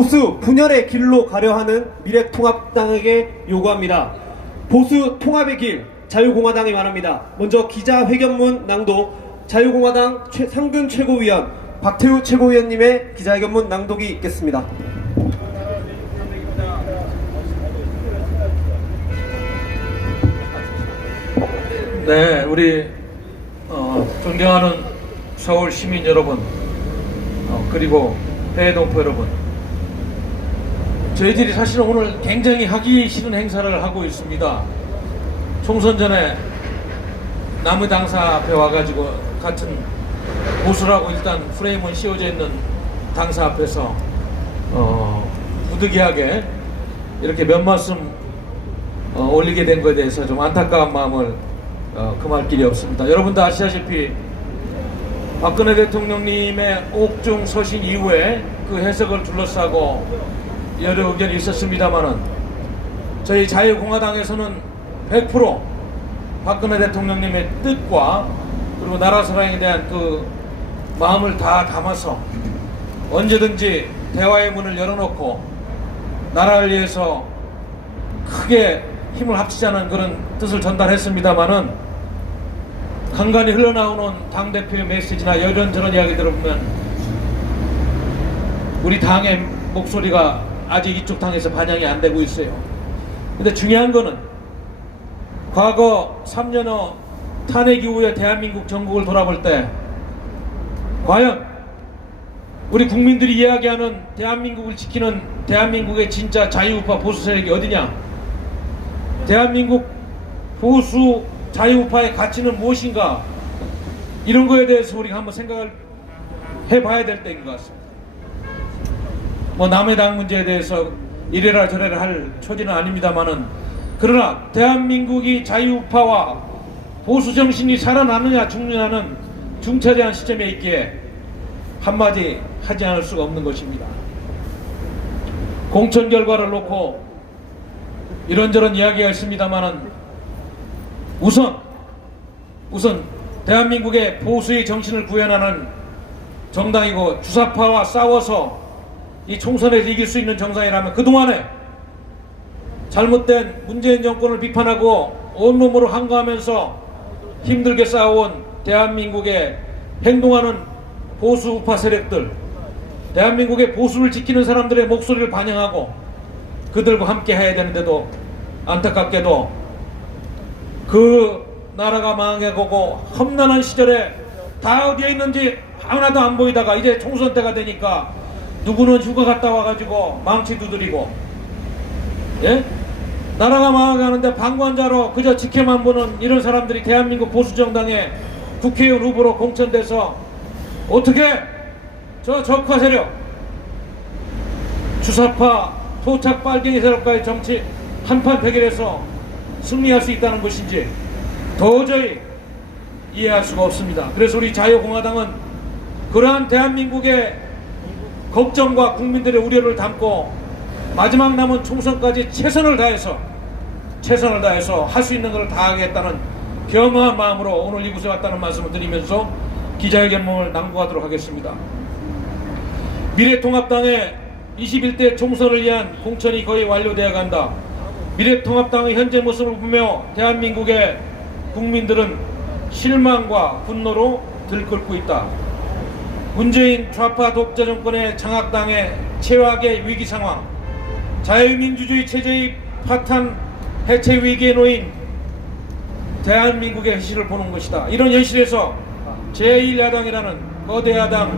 보수 분열의 길로 가려 하는 미래통합당에게 요구합니다. 보수 통합의 길, 자유공화당이 말합니다. 먼저 기자회견문 낭독, 자유공화당 상근 최고위원 박태우 최고위원님의 기자회견문 낭독이 있겠습니다. 네, 우리 존경하는 서울 시민 여러분, 그리고 대동포 여러분, 저희들이 사실은 오늘 굉장히 하기 싫은 행사를 하고 있습니다. 총선 전에 남의 당사 앞에 와가지고 같은 보수라고 일단 프레임은 씌워져 있는 당사 앞에서 부득이하게 이렇게 몇 말씀 올리게 된 것에 대해서 좀 안타까운 마음을 금할 길이 없습니다. 여러분도 아시다시피 박근혜 대통령님의 옥중 서신 이후에 그 해석을 둘러싸고 여러 의견이 있었습니다만은 저희 자유공화당에서는 100% 박근혜 대통령님의 뜻과 그리고 나라 사랑에 대한 그 마음을 다 담아서 언제든지 대화의 문을 열어놓고 나라를 위해서 크게 힘을 합치자는 그런 뜻을 전달했습니다만은 간간히 흘러나오는 당대표의 메시지나 이런저런 이야기 들어보면 우리 당의 목소리가 아직 이쪽 당에서 반영이 안 되고 있어요. 근데 중요한 거는 과거 3년여 탄핵 이후에 대한민국 전국을 돌아볼 때 과연 우리 국민들이 이야기하는 대한민국을 지키는 대한민국의 진짜 자유우파 보수 세력이 어디냐? 대한민국 보수 자유우파의 가치는 무엇인가? 이런 거에 대해서 우리가 한번 생각을 해봐야 될 때인 것 같습니다. 뭐 남의 당 문제에 대해서 이래라 저래라 할 처지는 아닙니다만은, 그러나 대한민국이 자유우파와 보수 정신이 살아나느냐 죽느냐는 중차대한 시점에 있기에 한마디 하지 않을 수가 없는 것입니다. 공천 결과를 놓고 이런저런 이야기가 있습니다만은 우선 대한민국의 보수의 정신을 구현하는 정당이고 주사파와 싸워서 이 총선에서 이길 수 있는 정당이라면 그동안에 잘못된 문재인 정권을 비판하고 온몸으로 항거하면서 힘들게 싸워온 대한민국에 행동하는 보수 우파 세력들, 대한민국의 보수를 지키는 사람들의 목소리를 반영하고 그들과 함께 해야 되는데도 안타깝게도 그 나라가 망해가고 험난한 시절에 다 어디에 있는지 하나도 안 보이다가 이제 총선 때가 되니까 누구는 휴가 갔다 와가지고 망치 두드리고, 예? 나라가 망해가는데 방관자로 그저 지켜만 보는 이런 사람들이 대한민국 보수정당의 국회의원 후보로 공천돼서 어떻게 저 적화 세력, 주사파, 토착 빨갱이 세력과의 정치 한판 대결에서 승리할 수 있다는 것인지 도저히 이해할 수가 없습니다. 그래서 우리 자유공화당은 그러한 대한민국의 걱정과 국민들의 우려를 담고 마지막 남은 총선까지 최선을 다해서 할 수 있는 것을 다하겠다는 겸허한 마음으로 오늘 이곳에 왔다는 말씀을 드리면서 기자회견문을 낭독하도록 하겠습니다. 미래통합당의 21대 총선을 위한 공천이 거의 완료되어 간다. 미래통합당의 현재 모습을 보며 대한민국의 국민들은 실망과 분노로 들끓고 있다. 문재인 좌파 독재 정권의 장악당의 최악의 위기 상황, 자유민주주의 체제의 파탄 해체 위기에 놓인 대한민국의 현실을 보는 것이다. 이런 현실에서 제1야당이라는 거대 야당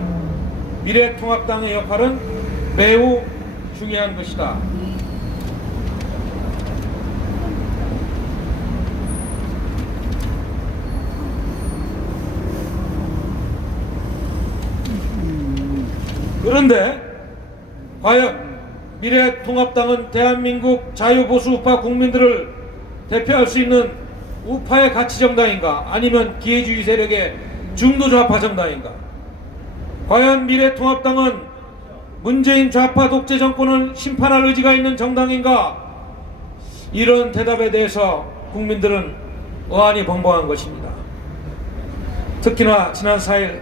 미래통합당의 역할은 매우 중요한 것이다. 그런데 과연 미래통합당은 대한민국 자유보수우파 국민들을 대표할 수 있는 우파의 가치정당인가, 아니면 기회주의 세력의 중도좌파 정당인가? 과연 미래통합당은 문재인 좌파 독재 정권을 심판할 의지가 있는 정당인가? 이런 대답에 대해서 국민들은 어안이 벙벙한 것입니다. 특히나 지난 4일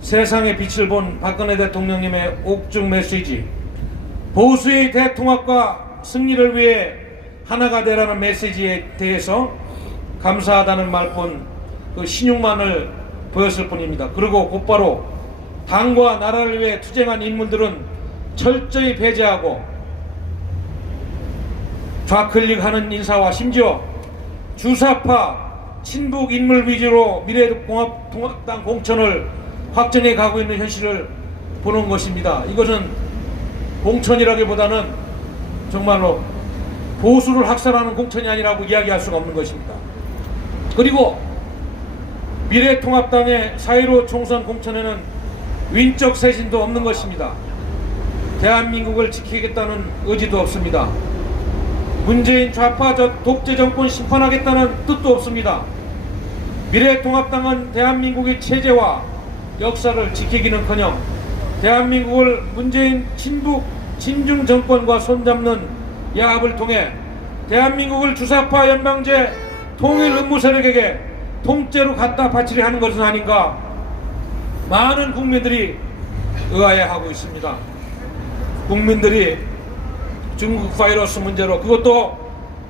세상의 빛을 본 박근혜 대통령님의 옥중 메시지, 보수의 대통합과 승리를 위해 하나가 되라는 메시지에 대해서 감사하다는 말뿐 그 신용만을 보였을 뿐입니다. 그리고 곧바로 당과 나라를 위해 투쟁한 인물들은 철저히 배제하고 좌클릭하는 인사와 심지어 주사파 친북 인물 위주로 미래통합당 공천을 확정해 가고 있는 현실을 보는 것입니다. 이것은 공천이라기보다는 정말로 보수를 학살하는 공천이 아니라고 이야기할 수가 없는 것입니다. 그리고 미래통합당의 4.15 총선 공천에는 윈적 세신도 없는 것입니다. 대한민국을 지키겠다는 의지도 없습니다. 문재인 좌파 독재 정권 심판하겠다는 뜻도 없습니다. 미래통합당은 대한민국의 체제와 역사를 지키기는커녕 대한민국을 문재인 친북 친중 정권과 손잡는 야합을 통해 대한민국을 주사파 연방제 통일 음모 세력에게 통째로 갖다 바치려 하는 것은 아닌가 많은 국민들이 의아해하고 있습니다. 국민들이 중국 바이러스 문제로 그것도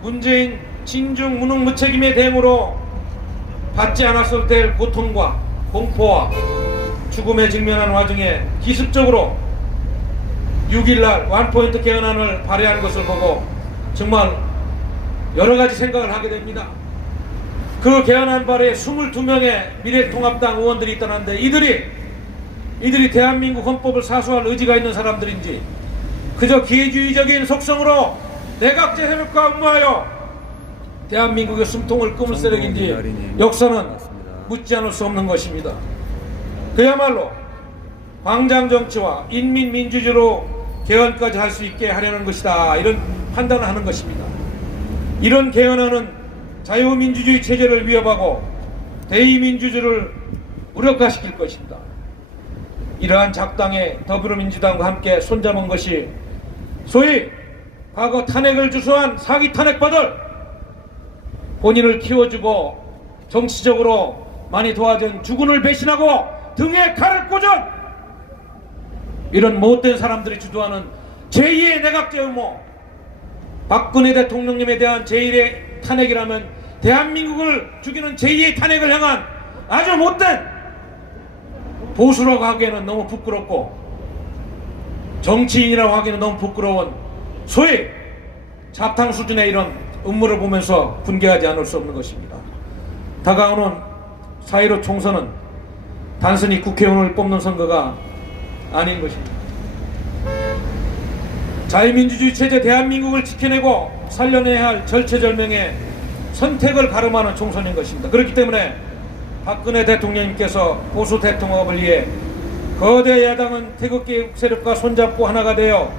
문재인 친중 무능 무책임의 대응으로 받지 않았을 때 고통과 공포와 죽음에 직면하는 와중에 기습적으로 6일날 원포인트 개헌안을 발의하는 것을 보고 정말 여러가지 생각을 하게 됩니다. 그 개헌안 발의에 22명의 미래통합당 의원들이 있다는데 이들이 대한민국 헌법을 사수할 의지가 있는 사람들인지 그저 기회주의적인 속성으로 내각제 세력과 음모하여 대한민국의 숨통을 끊을 세력인지 역사는 묻지 않을 수 없는 것입니다. 그야말로 광장정치와 인민민주주의로 개헌까지 할 수 있게 하려는 것이다, 이런 판단을 하는 것입니다. 이런 개헌안은 자유민주주의 체제를 위협하고 대의민주주의를 무력화시킬 것입니다. 이러한 작당의 더불어민주당과 함께 손잡은 것이 소위 과거 탄핵을 주소한 사기 탄핵파들, 본인을 키워주고 정치적으로 많이 도와준 주군을 배신하고 등에 칼을 꽂은 이런 못된 사람들이 주도하는 제2의 내각제 음모, 박근혜 대통령님에 대한 제1의 탄핵이라면 대한민국을 죽이는 제2의 탄핵을 향한 아주 못된 보수라고 하기에는 너무 부끄럽고 정치인이라고 하기에는 너무 부끄러운 소위 자탕 수준의 이런 음모를 보면서 분개하지 않을 수 없는 것입니다. 다가오는 4.15 총선은 단순히 국회의원을 뽑는 선거가 아닌 것입니다. 자유민주주의 체제 대한민국을 지켜내고 살려내야 할 절체절명의 선택을 가름하는 총선인 것입니다. 그렇기 때문에 박근혜 대통령님께서 보수 대통합을 위해 거대 야당은 태극기 세력과 손잡고 하나가 되어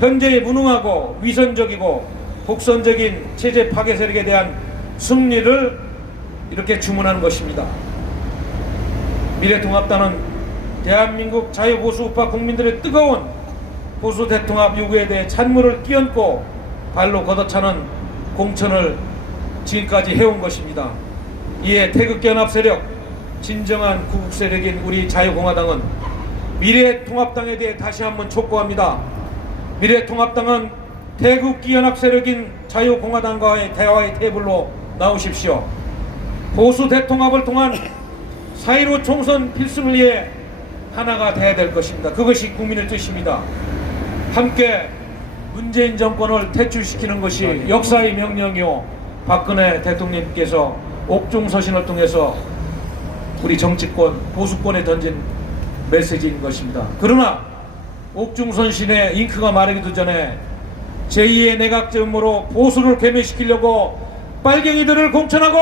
현재의 무능하고 위선적이고 독선적인 체제 파괴 세력에 대한 승리를 이렇게 주문하는 것입니다. 미래통합당은 대한민국 자유보수 우파 국민들의 뜨거운 보수 대통합 요구에 대해 찬물을 끼얹고 발로 걷어차는 공천을 지금까지 해온 것입니다. 이에 태극기 연합 세력, 진정한 구국 세력인 우리 자유공화당은 미래통합당에 대해 다시 한번 촉구합니다. 미래통합당은 태극기 연합 세력인 자유공화당과의 대화의 테이블로 나오십시오. 보수 대통합을 통한 4.15 총선 필승을 위해 하나가 돼야 될 것입니다. 그것이 국민의 뜻입니다. 함께 문재인 정권을 퇴출시키는 것이 역사의 명령이요, 박근혜 대통령님께서 옥중서신을 통해서 우리 정치권, 보수권에 던진 메시지인 것입니다. 그러나 옥중서신의 잉크가 마르기도 전에 제2의 내각제 음모로 보수를 괴멸시키려고 빨갱이들을 공천하고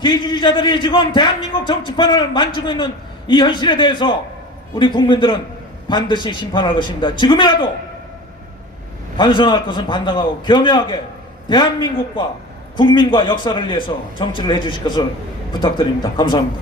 기주의자들이 지금 대한민국 정치판을 만지고 있는 이 현실에 대해서 우리 국민들은 반드시 심판할 것입니다. 지금이라도 반성할 것은 반성하고 겸허하게 대한민국과 국민과 역사를 위해서 정치를 해주실 것을 부탁드립니다. 감사합니다.